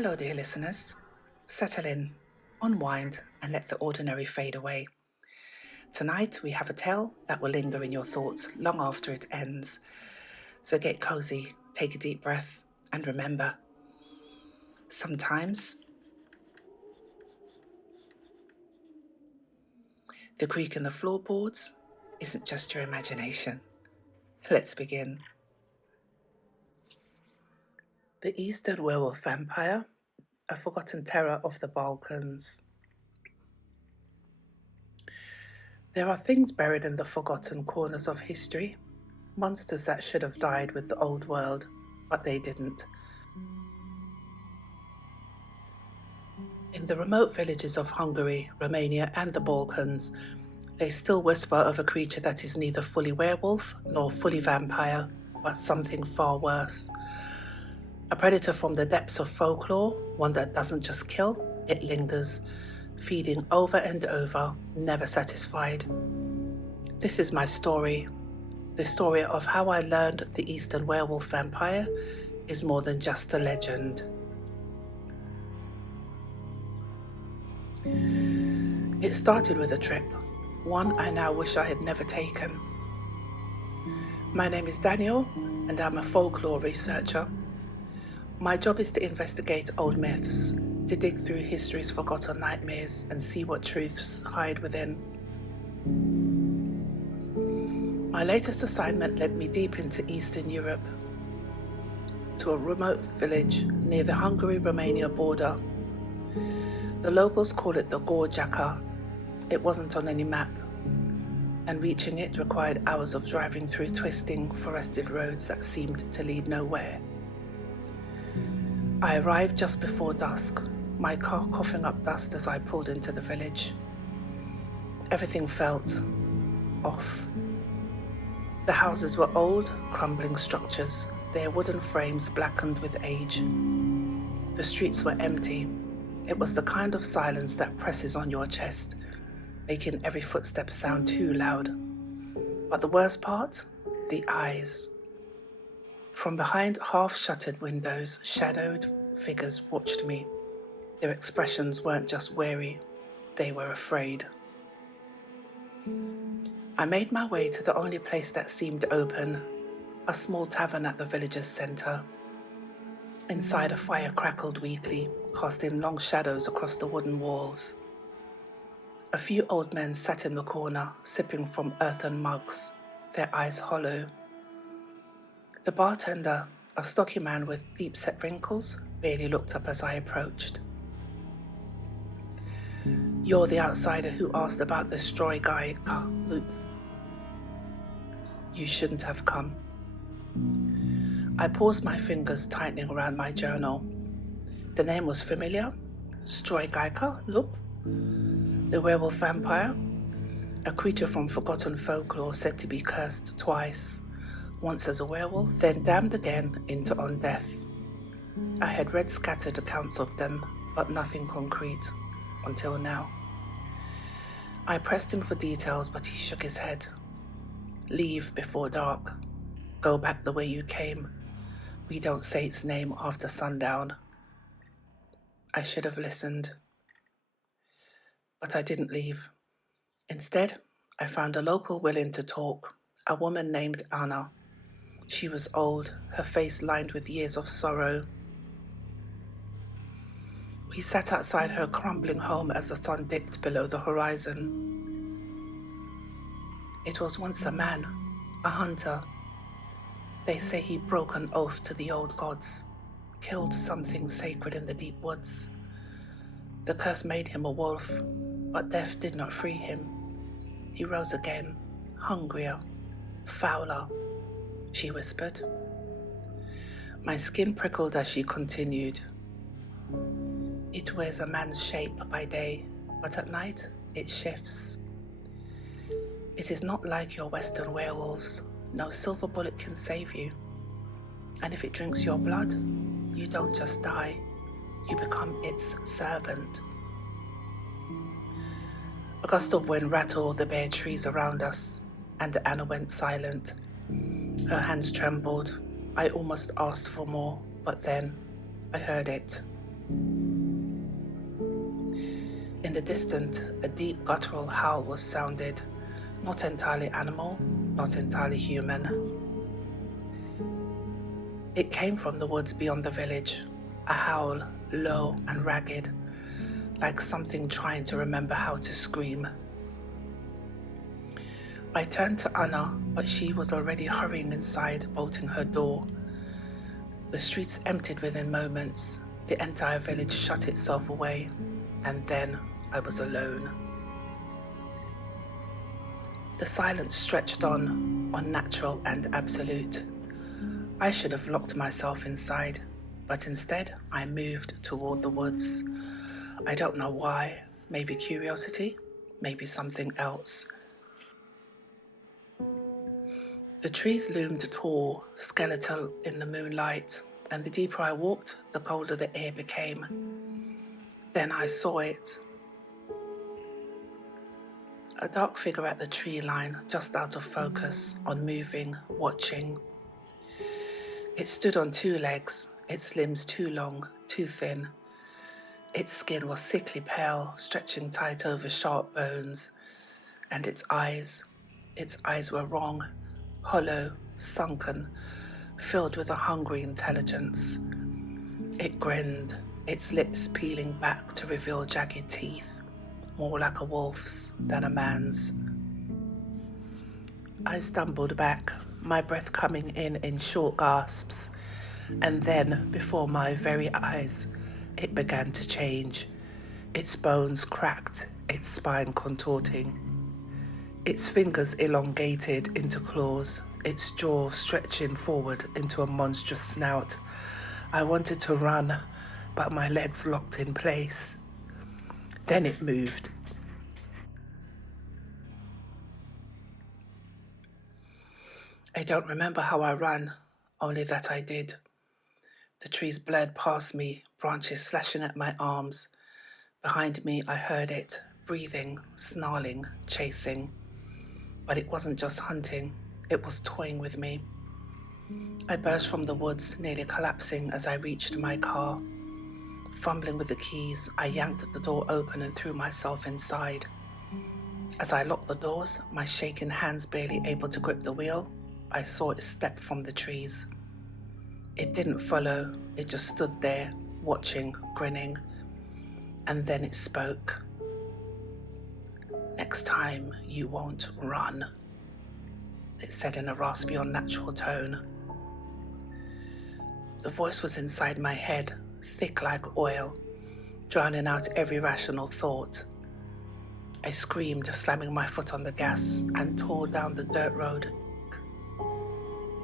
Hello, dear listeners. Settle in, unwind, and let the ordinary fade away. Tonight, we have a tale that will linger in your thoughts long after it ends. So get cozy, take a deep breath, and remember, sometimes the creak in the floorboards isn't just your imagination. Let's begin. The Eastern Werewolf-Vampire, a forgotten terror of the Balkans. There are things buried in the forgotten corners of history, monsters that should have died with the old world, but they didn't. In the remote villages of Hungary, Romania, and the Balkans, they still whisper of a creature that is neither fully werewolf nor fully vampire, but something far worse. A predator from the depths of folklore, one that doesn't just kill, it lingers, feeding over and over, never satisfied. This is my story, the story of how I learned the Eastern Werewolf-Vampire is more than just a legend. It started with a trip, one I now wish I had never taken. My name is Daniel, and I'm a folklore researcher. My job is to investigate old myths, to dig through history's forgotten nightmares and see what truths hide within. My latest assignment led me deep into Eastern Europe, to a remote village near the Hungary-Romania border. The locals call it the Gorjaka. It wasn't on any map, and reaching it required hours of driving through twisting, forested roads that seemed to lead nowhere. I arrived just before dusk, my car coughing up dust as I pulled into the village. Everything felt off. The houses were old, crumbling structures, their wooden frames blackened with age. The streets were empty. It was the kind of silence that presses on your chest, making every footstep sound too loud. But the worst part? The eyes. From behind half-shuttered windows, shadowed figures watched me. Their expressions weren't just wary, they were afraid. I made my way to the only place that seemed open, a small tavern at the village's center. Inside, a fire crackled weakly, casting long shadows across the wooden walls. A few old men sat in the corner, sipping from earthen mugs, their eyes hollow. The bartender, a stocky man with deep-set wrinkles, barely looked up as I approached. "You're the outsider who asked about the Strigoi loop. You shouldn't have come." I paused, my fingers tightening around my journal. The name was familiar. Strigoi loop? The werewolf vampire? A creature from forgotten folklore said to be cursed twice. Once as a werewolf, then damned again into undeath. I had read scattered accounts of them, but nothing concrete, until now. I pressed him for details, but he shook his head. "Leave before dark. Go back the way you came. We don't say its name after sundown." I should have listened. But I didn't leave. Instead, I found a local willing to talk, a woman named Anna. She was old, her face lined with years of sorrow. We sat outside her crumbling home as the sun dipped below the horizon. "It was once a man, a hunter. They say he broke an oath to the old gods, killed something sacred in the deep woods. The curse made him a wolf, but death did not free him. He rose again, hungrier, fouler," she whispered. My skin prickled as she continued. "It wears a man's shape by day, but at night it shifts. It is not like your Western werewolves. No silver bullet can save you. And if it drinks your blood, you don't just die, you become its servant." A gust of wind rattled the bare trees around us, and Anna went silent. Her hands trembled. I almost asked for more, but then I heard it. In the distance, a deep guttural howl was sounded, not entirely animal, not entirely human. It came from the woods beyond the village, a howl, low and ragged, like something trying to remember how to scream. I turned to Anna, but she was already hurrying inside, bolting her door. The streets emptied within moments. The entire village shut itself away, and then I was alone. The silence stretched on, unnatural and absolute. I should have locked myself inside, but instead I moved toward the woods. I don't know why, maybe curiosity, maybe something else. The trees loomed tall, skeletal in the moonlight, and the deeper I walked, the colder the air became. Then I saw it. A dark figure at the tree line, just out of focus, unmoving, watching. It stood on two legs, its limbs too long, too thin. Its skin was sickly pale, stretching tight over sharp bones. And its eyes were wrong, hollow, sunken, filled with a hungry intelligence. It grinned, its lips peeling back to reveal jagged teeth, more like a wolf's than a man's. I stumbled back, my breath coming in short gasps, and then, before my very eyes, it began to change. Its bones cracked, its spine contorting. Its fingers elongated into claws, its jaw stretching forward into a monstrous snout. I wanted to run, but my legs locked in place. Then it moved. I don't remember how I ran, only that I did. The trees blurred past me, branches slashing at my arms. Behind me, I heard it, breathing, snarling, chasing. But it wasn't just hunting, it was toying with me. I burst from the woods, nearly collapsing as I reached my car. Fumbling with the keys, I yanked the door open and threw myself inside. As I locked the doors, my shaking hands barely able to grip the wheel, I saw it step from the trees. It didn't follow, it just stood there, watching, grinning. And then it spoke. "Next time, you won't run," it said in a raspy, unnatural tone. The voice was inside my head, thick like oil, drowning out every rational thought. I screamed, slamming my foot on the gas, and tore down the dirt road,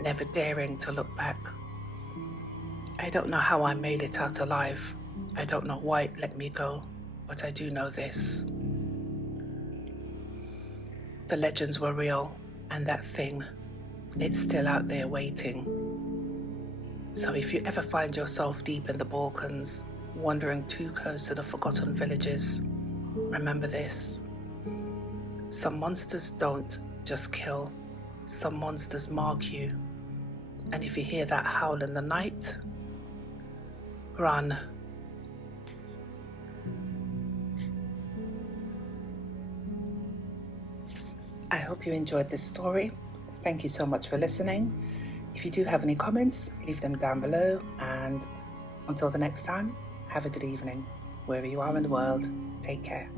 never daring to look back. I don't know how I made it out alive. I don't know why it let me go, but I do know this. The legends were real, and that thing, it's still out there waiting. So if you ever find yourself deep in the Balkans, wandering too close to the forgotten villages, remember this. Some monsters don't just kill, some monsters mark you. And if you hear that howl in the night, run. I hope you enjoyed this story. Thank you so much for listening. If you do have any comments, leave them down below. And until the next time, have a good evening. Wherever you are in the world, take care.